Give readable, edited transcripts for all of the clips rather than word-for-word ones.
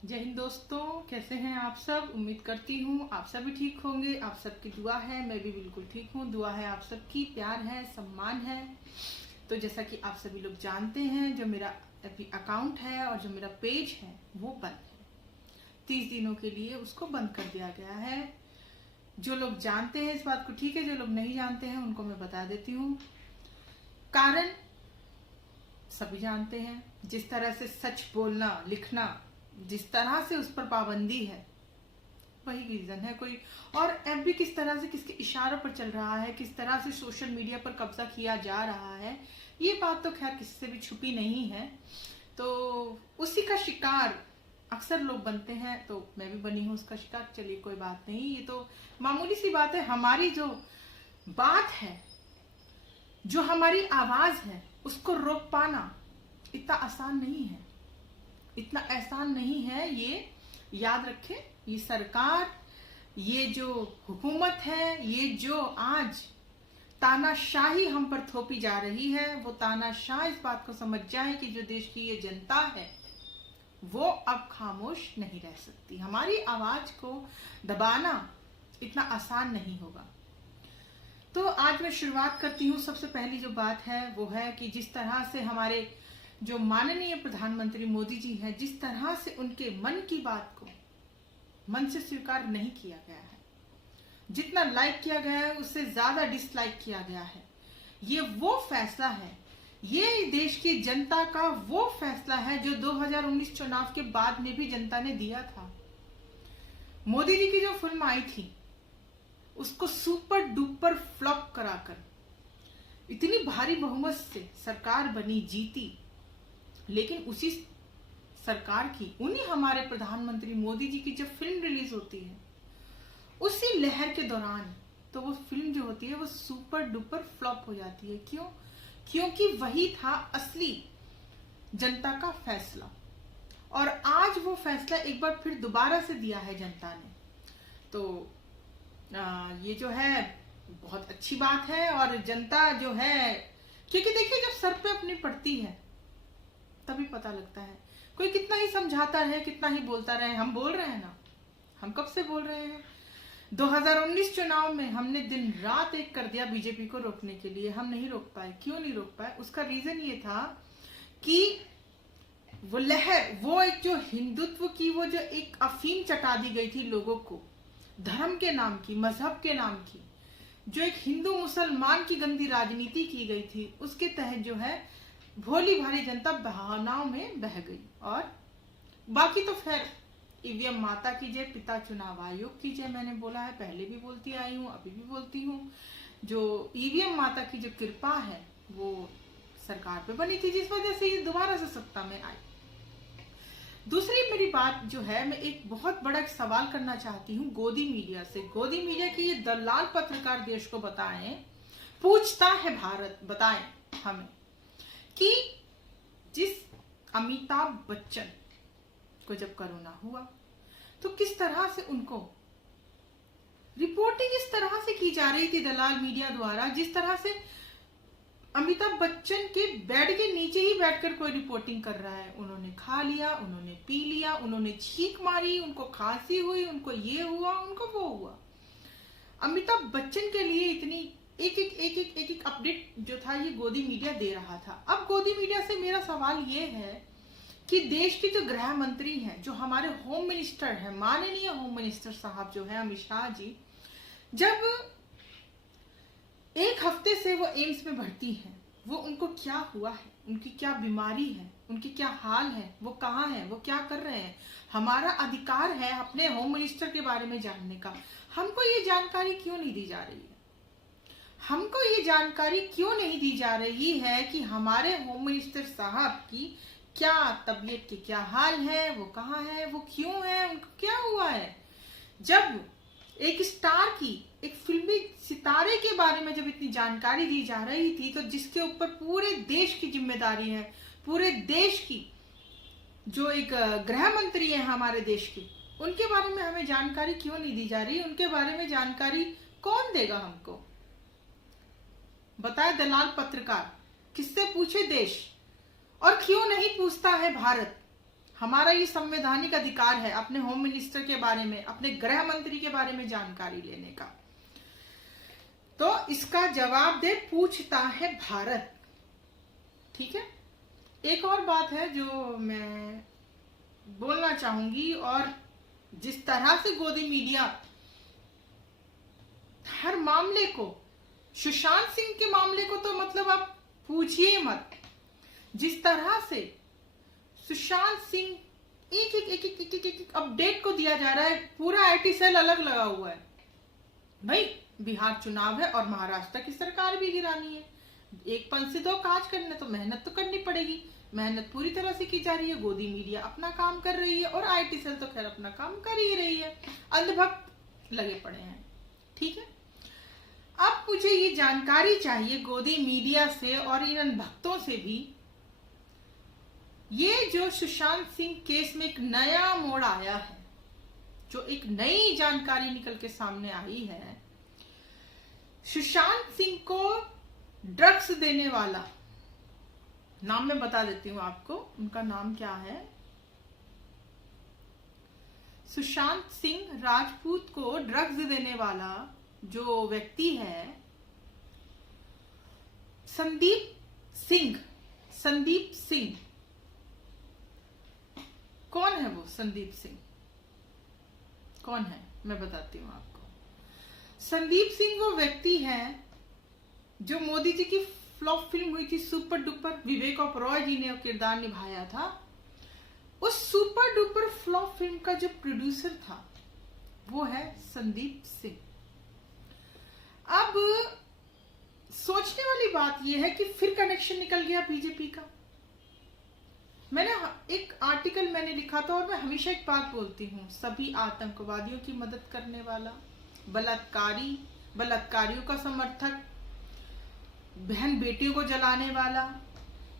जय हिंद दोस्तों, कैसे हैं आप सब। उम्मीद करती हूँ आप सभी ठीक होंगे। आप सबकी दुआ है, मैं भी बिल्कुल ठीक हूँ। दुआ है आप सबकी, प्यार है, सम्मान है। तो जैसा कि आप सभी लोग जानते हैं, जो मेरा अभी अकाउंट है और जो मेरा पेज है वो बंद है। 30 दिनों के लिए उसको बंद कर दिया गया है। जो लोग जानते हैं इस बात को ठीक है, जो लोग नहीं जानते हैं उनको मैं बता देती हूँ। कारण सभी जानते हैं। जिस तरह से सच बोलना, लिखना, जिस तरह से उस पर पाबंदी है, वही रीजन है कोई और। एमपी किस तरह से किसके इशारों पर चल रहा है, किस तरह से सोशल मीडिया पर कब्जा किया जा रहा है, ये बात तो खैर किसी से भी छुपी नहीं है। तो उसी का शिकार अक्सर लोग बनते हैं, तो मैं भी बनी हूँ उसका शिकार। चलिए कोई बात नहीं, ये तो मामूली सी बात है। हमारी जो बात है, जो हमारी आवाज है, उसको रोक पाना इतना आसान नहीं है, इतना आसान नहीं है। ये याद रखें, ये सरकार, ये जो हुकूमत है, ये जो आज तानाशाही हम पर थोपी जा रही है, वो तानाशाह इस बात को समझ जाए कि जो देश की ये जनता है वो अब खामोश नहीं रह सकती। हमारी आवाज को दबाना इतना आसान नहीं होगा। तो आज मैं शुरुआत करती हूँ। सबसे पहली जो बात है वो है कि जिस तरह से हमारे जो माननीय प्रधानमंत्री मोदी जी हैं, जिस तरह से उनके मन की बात को मन से स्वीकार नहीं किया गया है, जितना लाइक किया गया है उससे ज्यादा डिसलाइक किया गया है। ये वो फैसला है, ये देश की जनता का वो फैसला है जो 2019 चुनाव के बाद में भी जनता ने दिया था। मोदी जी की जो फिल्म आई थी उसको सुपर डुपर फ्लॉप कराकर इतनी भारी बहुमत से सरकार बनी, जीती। लेकिन उसी सरकार की, उन्हीं हमारे प्रधानमंत्री मोदी जी की जब फिल्म रिलीज होती है, उसी लहर के दौरान तो वो फिल्म जो होती है वो सुपर डुपर फ्लॉप हो जाती है। क्यों? क्योंकि वही था असली जनता का फैसला। और आज वो फैसला एक बार फिर दोबारा से दिया है जनता ने। तो ये जो है बहुत अच्छी बात है। और जनता जो है, क्योंकि देखिए जब सर पे अपनी पड़ती है तभी पता लगता है। कोई कितना ही समझाता रहे, कितना ही बोलता रहे, हम बोल रहे हैं ना, हम कब से बोल रहे हैं। 2019 चुनाव में हमने दिन रात एक कर दिया बीजेपी को रोकने के लिए। हम नहीं रोक पाए। क्यों नहीं रोक पाए? उसका रीजन ये था कि वो लहर, वो एक जो हिंदुत्व की वो जो एक अफीम चटा दी गई थी लोगों को, धर्म के नाम की, मजहब के नाम की, जो एक हिंदू मुसलमान की गंदी राजनीति की गई थी, उसके तहत जो है भोली भाली जनता बहानाओं में बह गई। और बाकी तो खैर ईवीएम माता की जय, पिता चुनाव आयोग की जय। मैंने बोला है, पहले भी बोलती आई हूँ, अभी भी बोलती हूँ। जो ईवीएम माता की जो कृपा है वो सरकार पे बनी थी, जिस वजह से ये दोबारा से सत्ता में आई। दूसरी मेरी बात जो है, मैं एक बहुत बड़ा सवाल करना चाहती हूँ गोदी मीडिया से। गोदी मीडिया के ये दलाल पत्रकार देश को बताएं, पूछता है भारत, बताएं हमें कि जिस अमिताभ बच्चन को जब कोरोना हुआ तो किस तरह से उनको रिपोर्टिंग इस तरह से की जा रही थी दलाल मीडिया द्वारा, जिस तरह से अमिताभ बच्चन के बेड के नीचे ही बैठकर कोई रिपोर्टिंग कर रहा है। उन्होंने खा लिया, उन्होंने पी लिया, उन्होंने छींक मारी, उनको खांसी हुई, उनको ये हुआ, उनको वो हुआ। अमिताभ बच्चन के लिए इतनी एक अपडेट जो था ये गोदी मीडिया दे रहा था। अब गोदी मीडिया से मेरा सवाल ये है कि देश के जो गृह मंत्री हैं, जो हमारे होम मिनिस्टर हैं, माननीय होम मिनिस्टर साहब जो है अमित शाह जी, जब एक हफ्ते से वो एम्स में भर्ती हैं, वो उनको क्या हुआ है, उनकी क्या बीमारी है, उनकी क्या हाल है, वो कहाँ है, वो क्या कर रहे हैं। हमारा अधिकार है अपने होम मिनिस्टर के बारे में जानने का। हमको ये जानकारी क्यों नहीं दी जा रही है? हमको ये जानकारी क्यों नहीं दी जा रही है कि हमारे होम मिनिस्टर साहब की क्या तबीयत के क्या हाल है, वो कहाँ है, वो क्यों है, उनको क्या हुआ है। जब एक स्टार की, एक फिल्मी सितारे के बारे में जब इतनी जानकारी दी जा रही थी, तो जिसके ऊपर पूरे देश की जिम्मेदारी है, पूरे देश की जो एक गृह मंत्री है हमारे देश की, उनके बारे में हमें जानकारी क्यों नहीं दी जा रही? उनके बारे में जानकारी कौन देगा हमको? बताए दलाल पत्रकार, किससे पूछे देश? और क्यों नहीं पूछता है भारत? हमारा ये संवैधानिक अधिकार है अपने होम मिनिस्टर के बारे में, अपने गृह मंत्री के बारे में जानकारी लेने का। तो इसका जवाब दे पूछता है भारत। ठीक है, एक और बात है जो मैं बोलना चाहूंगी, और जिस तरह से गोदी मीडिया हर मामले को, सुशांत सिंह के मामले को तो मतलब आप पूछिए मत, जिस तरह से सुशांत सिंह एक अपडेट को दिया जा रहा है, पूरा आईटी सेल अलग लगा हुआ है। भाई बिहार चुनाव है और महाराष्ट्र की सरकार भी गिरानी है, एक पंथ से दो काज करने, तो मेहनत तो करनी पड़ेगी। मेहनत पूरी तरह से की जा रही है, गोदी मीडिया अपना काम कर रही है और आईटी सेल तो खैर अपना काम कर ही रही है, अंधभक्त लगे पड़े हैं। ठीक है, अब मुझे ये जानकारी चाहिए गोदी मीडिया से और इन अंधभक्तों से भी, ये जो सुशांत सिंह केस में एक नया मोड़ आया है, जो एक नई जानकारी निकल के सामने आई है, सुशांत सिंह को ड्रग्स देने वाला, नाम मैं बता देती हूं आपको, उनका नाम क्या है, सुशांत सिंह राजपूत को ड्रग्स देने वाला जो व्यक्ति है संदीप सिंह। कौन है वो संदीप सिंह? कौन है मैं बताती हूँ आपको। संदीप सिंह वो व्यक्ति है जो मोदी जी की फ्लॉप फिल्म हुई थी सुपर डुपर, विवेक ओबरॉय जी ने किरदार निभाया था। उस सुपर डुपर फ्लॉप फिल्म का जो प्रोड्यूसर था वो है संदीप सिंह। अब सोचने वाली बात यह है कि फिर कनेक्शन निकल गया बीजेपी का। मैंने एक आर्टिकल मैंने लिखा था और मैं हमेशा एक बात बोलती हूँ, सभी आतंकवादियों की मदद करने वाला, बलात्कारियों का समर्थक, बहन बेटियों को जलाने वाला,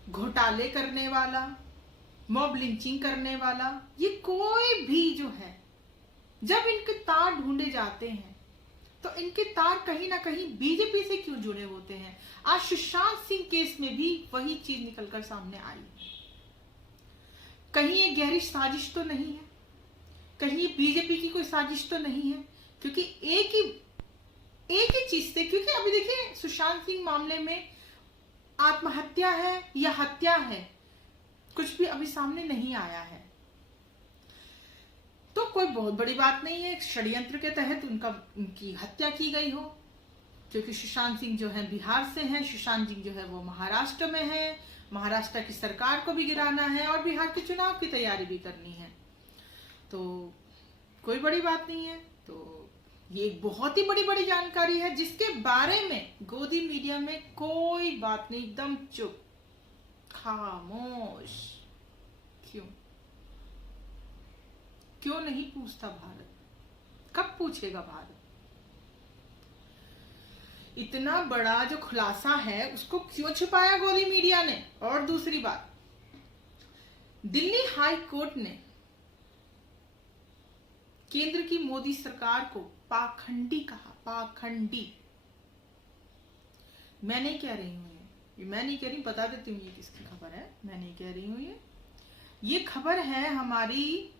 घोटाले करने वाला, मॉब लिंचिंग करने वाला, ये कोई भी जो है, जब इनके तार ढूंढे जाते हैं तो इनके तार कहीं ना कहीं बीजेपी से क्यों जुड़े होते हैं। आज सुशांत सिंह केस में भी वही चीज निकलकर सामने आई। कहीं ये गहरी साजिश तो नहीं है, कहीं बीजेपी की कोई साजिश तो नहीं है, क्योंकि एक ही चीज से, क्योंकि अभी देखिए सुशांत सिंह मामले में आत्महत्या है या हत्या है कुछ भी अभी सामने नहीं आया है, तो कोई बहुत बड़ी बात नहीं है षड्यंत्र के तहत उनकी हत्या की गई हो, क्योंकि सुशांत सिंह जो है बिहार से हैं, सुशांत सिंह जो है वो महाराष्ट्र में है, महाराष्ट्र की सरकार को भी गिराना है और बिहार के चुनाव की तैयारी भी करनी है, तो कोई बड़ी बात नहीं है। तो ये एक बहुत ही बड़ी जानकारी है जिसके बारे में गोदी मीडिया में कोई बात नहीं, एकदम चुप, खामोश। क्यों नहीं पूछता भारत? कब पूछेगा भारत? इतना बड़ा जो खुलासा है उसको क्यों छुपाया गोदी मीडिया ने? और दूसरी बात, दिल्ली हाई कोर्ट ने केंद्र की मोदी सरकार को पाखंडी कहा, पाखंडी। मैं नहीं कह रही हूं ये मैं नहीं कह रही, बता देती हूँ ये किसकी खबर है, मैं नहीं कह रही हूँ ये खबर है हमारी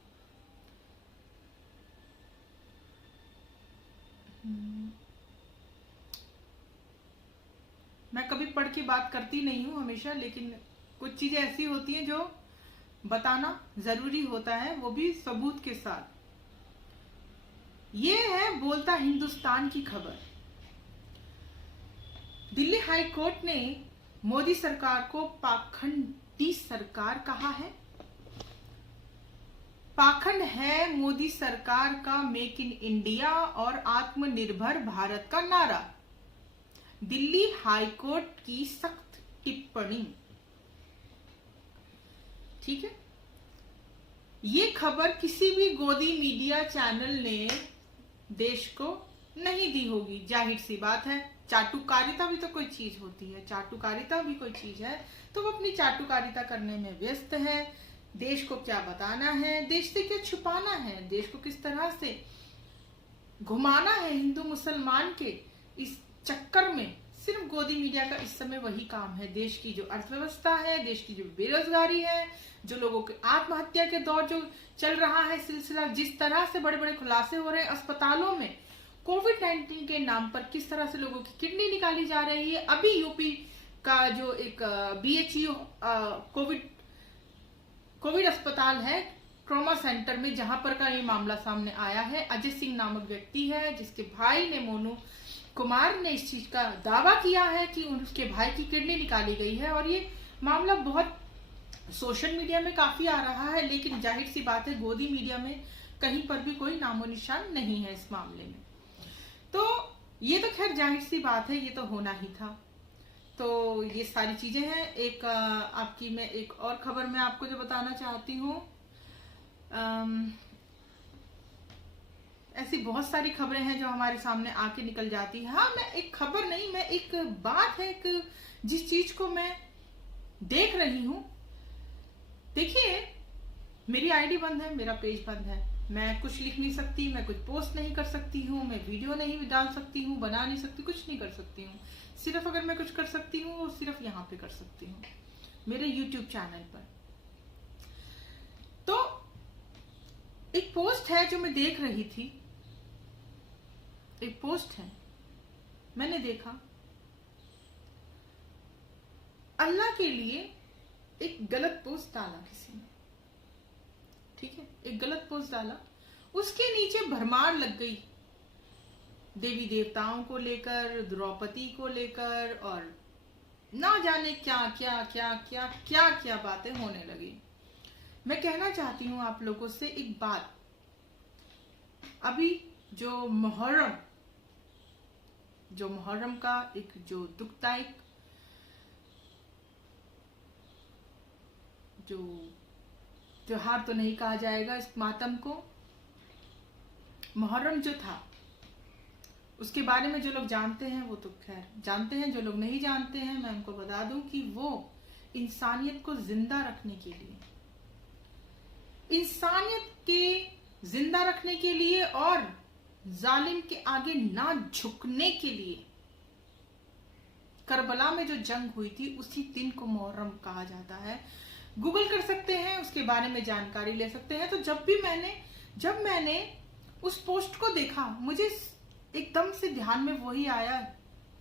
मैं कभी पढ़ के बात करती नहीं हूं हमेशा, लेकिन कुछ चीजें ऐसी होती हैं जो बताना जरूरी होता है, वो भी सबूत के साथ। ये है बोलता हिंदुस्तान की खबर। दिल्ली हाई कोर्ट ने मोदी सरकार को पाखंडी सरकार कहा है। पाखंड है मोदी सरकार का मेक इन इंडिया और आत्मनिर्भर भारत का नारा। दिल्ली हाई कोर्ट की सख्त टिप्पणी। ठीक है, ये खबर किसी भी गोदी मीडिया चैनल ने देश को नहीं दी होगी, जाहिर सी बात है। चाटुकारिता भी तो कोई चीज होती है, चाटुकारिता भी कोई चीज है, तो वो अपनी चाटुकारिता करने में व्यस्त है। देश को क्या बताना है, देश से क्या छुपाना है, देश को किस तरह से घुमाना है हिंदू मुसलमान के इस चक्कर में सिर्फ गोदी मीडिया का इस समय वही काम है। देश की जो अर्थव्यवस्था है, देश की जो बेरोजगारी है, जो लोगों के आत्महत्या के दौर जो चल रहा है सिलसिला, जिस तरह से बड़े बड़े खुलासे हो रहे हैं अस्पतालों में कोविड-19 के नाम पर, किस तरह से लोगों की किडनी निकाली जा रही है। अभी यूपी का जो एक BHU कोविड अस्पताल है ट्रॉमा सेंटर में, जहां पर का ये मामला सामने आया है, अजय सिंह नामक व्यक्ति है जिसके भाई ने, मोनू कुमार ने इस चीज का दावा किया है कि उसके भाई की किडनी निकाली गई है। और ये मामला बहुत सोशल मीडिया में काफी आ रहा है, लेकिन जाहिर सी बात है गोदी मीडिया में कहीं पर भी कोई नामो निशान नहीं है इस मामले में। तो ये तो खैर जाहिर सी बात है, ये तो होना ही था। तो ये सारी चीजें हैं। एक आपकी मैं एक और खबर मैं आपको जो बताना चाहती हूँ, ऐसी बहुत सारी खबरें हैं जो हमारे सामने आके निकल जाती है। हाँ, मैं एक खबर नहीं, मैं एक बात है, एक जिस चीज को मैं देख रही हूँ। देखिए, मेरी आईडी बंद है, मेरा पेज बंद है, मैं कुछ लिख नहीं सकती, मैं कुछ पोस्ट नहीं कर सकती हूँ, मैं वीडियो नहीं डाल सकती हूँ, बना नहीं सकती, कुछ नहीं कर सकती हूँ। सिर्फ अगर मैं कुछ कर सकती हूँ वो सिर्फ यहाँ पे कर सकती हूँ, मेरे YouTube चैनल पर। तो एक पोस्ट है जो मैं देख रही थी, एक पोस्ट है, मैंने देखा अल्लाह के लिए एक गलत पोस्ट डाला किसी ने, ठीक है, एक गलत पोस्ट डाला, उसके नीचे भरमार लग गई देवी देवताओं को लेकर, द्रौपदी को लेकर, और ना जाने क्या क्या क्या क्या क्या क्या बातें होने लगी। मैं कहना चाहती हूं आप लोगों से एक बात, अभी जो मुहर्रम का एक जो दुखदायक जो त्योहार तो नहीं कहा जाएगा इस मातम को, मुहर्रम जो था उसके बारे में जो लोग जानते हैं वो तो खैर जानते हैं, जो लोग नहीं जानते हैं मैं उनको बता दूं कि वो इंसानियत को जिंदा रखने के लिए, इंसानियत के जिंदा रखने के लिए और जालिम के आगे ना झुकने के लिए करबला में जो जंग हुई थी उसी दिन को मुहर्रम कहा जाता है। गूगल कर सकते हैं, उसके बारे में जानकारी ले सकते हैं। तो जब मैंने उस पोस्ट को देखा, मुझे एकदम से ध्यान में वही आया,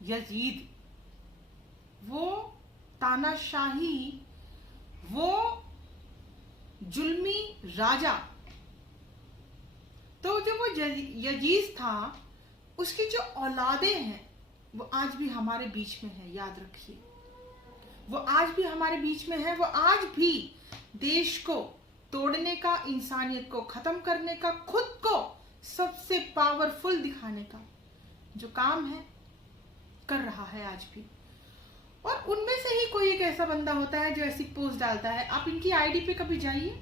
यजीद, वो तानाशाही, वो जुल्मी राजा। तो जो वो यजीद था, उसकी जो औलादे हैं वो आज भी हमारे बीच में है, याद रखिए, वो आज भी हमारे बीच में है। वो आज भी देश को तोड़ने का, इंसानियत को खत्म करने का, खुद को सबसे पावरफुल दिखाने का जो काम है कर रहा है आज भी। और उनमें से ही कोई एक ऐसा बंदा होता है जो ऐसी पोस्ट डालता है। आप इनकी आईडी पे कभी जाइए,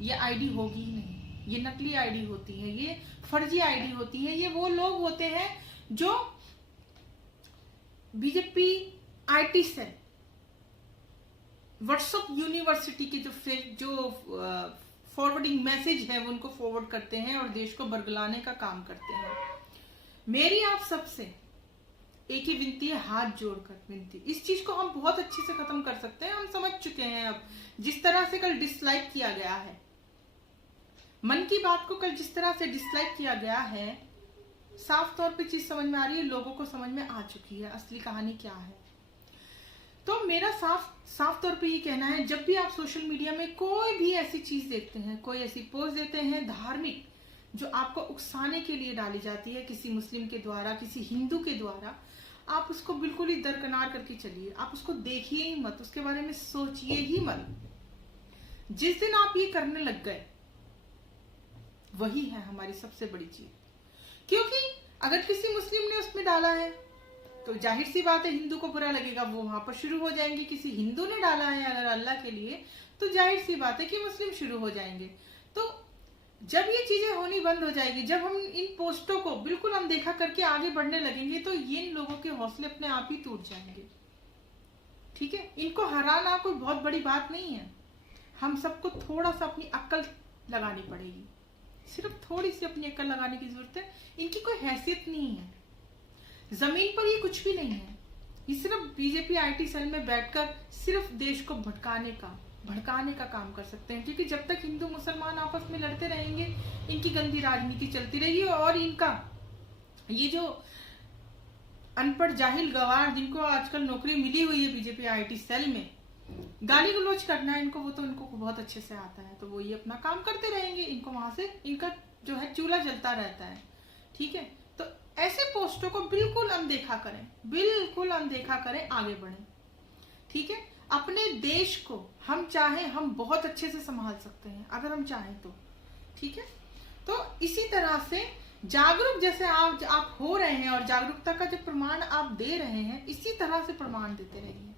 ये आईडी होगी ही नहीं, ये नकली आईडी होती है, ये फर्जी आईडी होती है। ये वो लोग होते हैं जो BJP IT cell, WhatsApp university के जो फॉरवर्डिंग मैसेज है वो उनको फॉरवर्ड करते हैं और देश को बरगलाने का काम करते हैं। मेरी आप सबसे एक ही विनती है, हाथ जोड़कर विनती, इस चीज को हम बहुत अच्छे से खत्म कर सकते हैं। हम समझ चुके हैं अब, जिस तरह से कल डिसलाइक किया गया है मन की बात को, कल जिस तरह से डिसलाइक किया गया है, साफ तौर पे चीज समझ में आ रही है, लोगों को समझ में आ चुकी है असली कहानी क्या है। तो मेरा साफ तौर पे ये कहना है, जब भी आप सोशल मीडिया में कोई भी ऐसी चीज देखते हैं, कोई ऐसी पोस्ट देते हैं धार्मिक, जो आपको उकसाने के लिए डाली जाती है किसी मुस्लिम के द्वारा, किसी हिंदू के द्वारा, आप उसको बिल्कुल ही दरकिनार करके चलिए। आप उसको देखिए ही मत, उसके बारे में सोचिए ही मत। जिस दिन आप ये करने लग गए, वही है हमारी सबसे बड़ी चीज। क्योंकि अगर किसी मुस्लिम ने उसमें डाला है तो जाहिर सी बात है हिंदू को बुरा लगेगा, वो वहां पर शुरू हो जाएंगे। किसी हिंदू ने डाला है अगर अल्लाह के लिए, तो जाहिर सी बात है कि मुस्लिम शुरू हो जाएंगे। तो जब ये चीजें होनी बंद हो जाएगी, जब हम इन पोस्टों को बिल्कुल अनदेखा करके आगे बढ़ने लगेंगे, तो ये लोगों के हौसले अपने आप ही टूट जाएंगे। ठीक है, इनको हराना कोई बहुत बड़ी बात नहीं है। हम सबको थोड़ा सा अपनी अक्ल लगानी पड़ेगी, सिर्फ थोड़ी सी अपनी अक्ल लगाने की जरूरत है। इनकी कोई हैसियत नहीं है, जमीन पर ये कुछ भी नहीं है। ये सिर्फ बीजेपी आईटी सेल में बैठकर सिर्फ देश को भड़काने का काम कर सकते हैं, क्योंकि जब तक हिंदू मुसलमान आपस में लड़ते रहेंगे इनकी गंदी राजनीति चलती रहेगी। और इनका ये जो अनपढ़ जाहिल गवार जिनको आजकल नौकरी मिली हुई है बीजेपी आईटी सेल में, गाली गलौज करना है इनको, वो तो इनको बहुत अच्छे से आता है, तो वो ये अपना काम करते रहेंगे। इनको वहां से इनका जो है चूल्हा जलता रहता है, ठीक है। तो ऐसे पोस्टों को बिल्कुल अनदेखा करें, बिल्कुल अनदेखा करें, आगे बढ़ें, ठीक है। अपने देश को हम चाहें हम बहुत अच्छे से संभाल सकते हैं अगर हम चाहें तो, ठीक है। तो इसी तरह से जागरूक जैसे आप हो रहे हैं और जागरूकता का जो प्रमाण आप दे रहे हैं, इसी तरह से प्रमाण देते रहिए।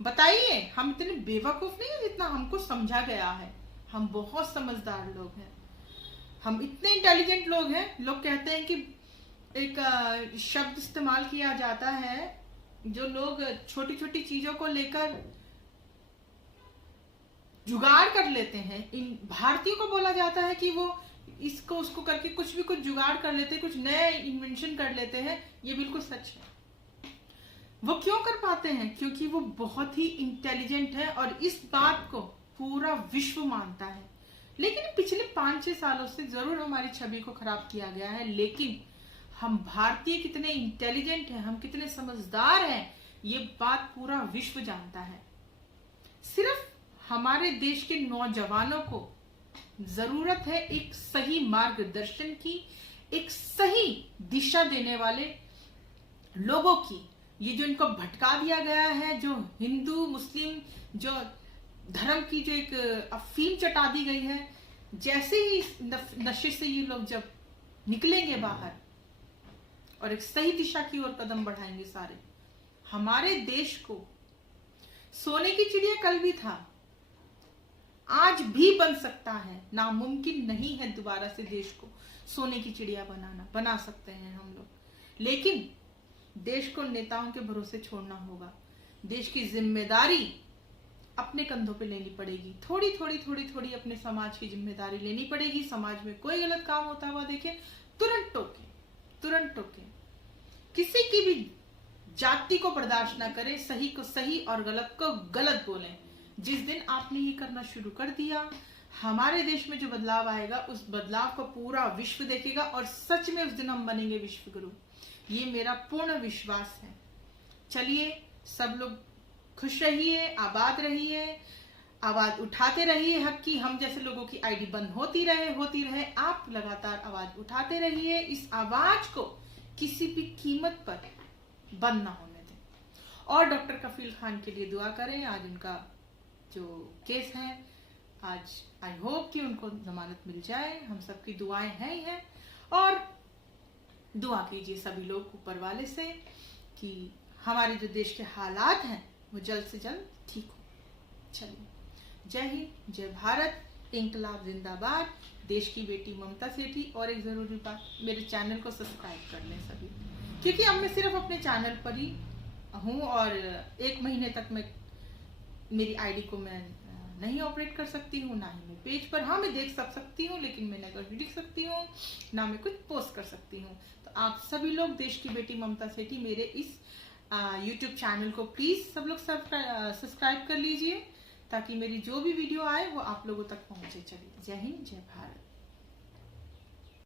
बताइए, हम इतने बेवकूफ नहीं है जितना हमको समझा गया है। हम बहुत समझदार लोग हैं, हम इतने इंटेलिजेंट लोग हैं। लोग कहते हैं कि एक शब्द इस्तेमाल किया जाता है, जो लोग छोटी छोटी चीजों को लेकर जुगाड़ कर लेते हैं, इन भारतीयों को बोला जाता है कि वो इसको उसको करके कुछ भी कुछ जुगाड़ कर लेते हैं, कुछ नए इन्वेंशन कर लेते हैं। ये बिल्कुल सच है। वो क्यों कर पाते हैं? क्योंकि वो बहुत ही इंटेलिजेंट है और इस बात को पूरा विश्व मानता है। लेकिन पिछले 5-6 सालों से जरूर हमारी छवि को खराब किया गया है, लेकिन हम भारतीय कितने इंटेलिजेंट हैं, हम कितने समझदार हैं, ये बात पूरा विश्व जानता है। सिर्फ हमारे देश के नौजवानों को जरूरत है एक सही मार्गदर्शन की, एक सही दिशा देने वाले लोगों की। ये जो इनको भटका दिया गया है, जो हिंदू मुस्लिम जो धर्म की जो एक अफीम चटा दी गई है, जैसे ही नशे से ये लोग जब निकलेंगे बाहर और एक सही दिशा की ओर कदम बढ़ाएंगे सारे, हमारे देश को सोने की चिड़िया कल भी था, आज भी बन सकता है। नामुमकिन नहीं है दोबारा से देश को सोने की चिड़िया बना सकते हैं हम लोग, लेकिन देश को नेताओं के भरोसे छोड़ना होगा। देश की जिम्मेदारी अपने कंधों पे लेनी पड़ेगी, थोड़ी थोड़ी अपने समाज की जिम्मेदारी लेनी पड़ेगी। समाज में कोई गलत काम होता हुआ देखे, तुरंत टोके। किसी की भी जाति को बर्दाश्त ना करें, सही को सही और गलत को गलत बोलें। जिस दिन आपने ये करना शुरू कर दिया, हमारे देश में जो बदलाव आएगा, उस बदलाव को पूरा विश्व देखेगा और सच में उस दिन हम बनेंगे विश्व गुरु। ये मेरा पूर्ण विश्वास है। चलिए, सब लोग खुश रहिए, आबाद रहिए, आवाज उठाते रहिए हक की। हम जैसे लोगों की आईडी बंद होती रहे, आप लगातार आवाज उठाते रहिए। इस आवाज को किसी भी कीमत पर बंद ना होने दें। और डॉक्टर कफील खान के लिए दुआ करें। आज उनका जो केस है, आज आई होप कि उनको जमानत मिल जाए। हम सबकी दुआएं हैं ही हैं, और दुआ कीजिए सभी लोग ऊपर वाले से कि हमारे जो देश के हालात हैं वो जल्द से जल्द ठीक हो। चलिए, जय हिंद, जय भारत, इंकलाब जिंदाबाद, देश की बेटी ममता सेठी। और एक जरूरी बात, मेरे चैनल को सब्सक्राइब कर लें सभी, क्योंकि अब मैं सिर्फ अपने चैनल पर ही हूँ और 1 महीने तक मैं मेरी आईडी को मैं नहीं ऑपरेट कर सकती हूँ, ना ही मैं पेज पर, हाँ मैं देख सकती हूँ, लेकिन मैं ना लिख सकती हूँ, ना मैं कुछ पोस्ट कर सकती हूँ। तो आप सभी लोग देश की बेटी ममता सेठी मेरे इस यूट्यूब चैनल को प्लीज सब लोग सब्सक्राइब कर लीजिए, ताकि मेरी जो भी वीडियो आए वो आप लोगों तक पहुंचे। चलिए, जय हिंद, जय भारत।